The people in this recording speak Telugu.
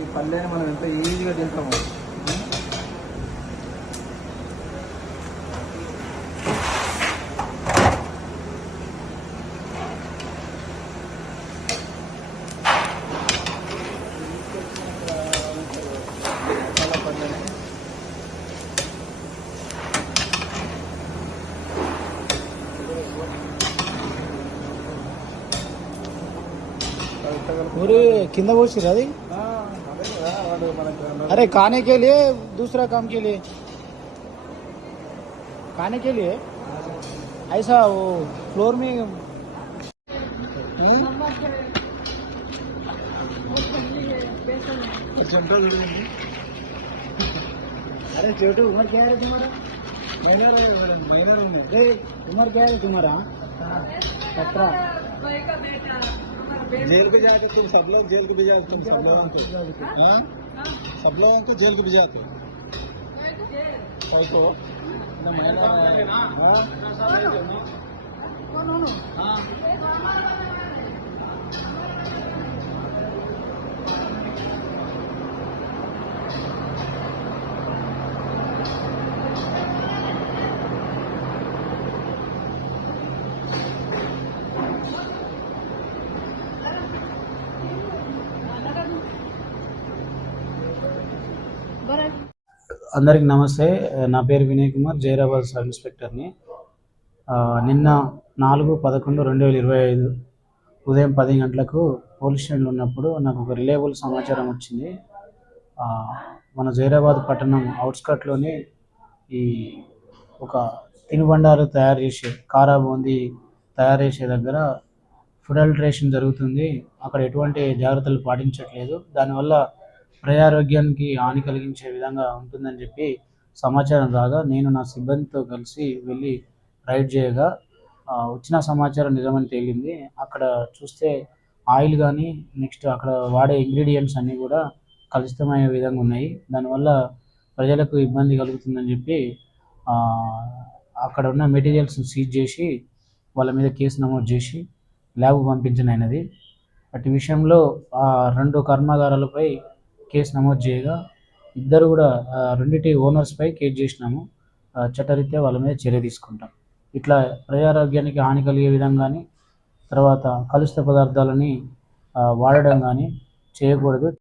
ఈ పల్లెని మనం ఎంత ఈజీగా తింటాము. पूरे किंदा पोसी राधी। अरे खाने के लिए दूसरा काम के लिए खाने के लिए ऐसा वो फ्लोर में अरे छोटू उम्र क्या है तुम्हारा? మైనర్ ఉంది. उम्र क्या है तुम्हारा? 17। जेल पे जाके तुम सब लोग जेल को भी जाते, तुम सब लोगों को, हाँ सब लोगों को जेल को भी जाते को ना महिला हाँ అందరికి నమస్తే. నా పేరు వినయ్ కుమార్, జైరాబాద్ సబ్ ఇన్స్పెక్టర్ని. నిన్న 4/11/2025 ఉదయం 10 గంటలకు పోలీస్ స్టేషన్లో ఉన్నప్పుడు నాకు ఒక రిలయబుల్ సమాచారం వచ్చింది. మన జైరాబాద్ పట్టణం అవుట్స్కట్లోని ఈ ఒక తినుబండారు తయారు చేసే కారా బూందీ తయారు చేసే దగ్గర ఫుడ్ అల్టరేషన్ జరుగుతుంది, అక్కడ ఎటువంటి జాగ్రత్తలు పాటించట్లేదు, దానివల్ల ప్రజారోగ్యానికి హాని కలిగించే విధంగా ఉంటుందని చెప్పి సమాచారం రాగా నేను నా సిబ్బందితో కలిసి వెళ్ళి రైడ్ చేయగా వచ్చిన సమాచారం నిజమని తేలింది. అక్కడ చూస్తే ఆయిల్ కానీ నెక్స్ట్ అక్కడ వాడే ఇంగ్రీడియంట్స్ అన్నీ కూడా కలుషితమైన విధంగా ఉన్నాయి. దానివల్ల ప్రజలకు ఇబ్బంది కలుగుతుందని చెప్పి అక్కడ ఉన్న మెటీరియల్స్ని సీజ్ చేసి వాళ్ళ మీద కేసు నమోదు చేసి ల్యాబ్ పంపించనైనది. అటు విషయంలో 2 కర్మాగారాలపై కేసు నమోదు చేయగా ఇద్దరు కూడా రెండిటి ఓనర్స్పై కేసు చేసినాము. చట్టరీత్యా వాళ్ళ మీద చర్య తీసుకుంటాం. ఇట్లా ప్రజారోగ్యానికి హాని కలిగే విధంగా కానీ తర్వాత కలుషిత పదార్థాలని వాడడం కానీ చేయకూడదు.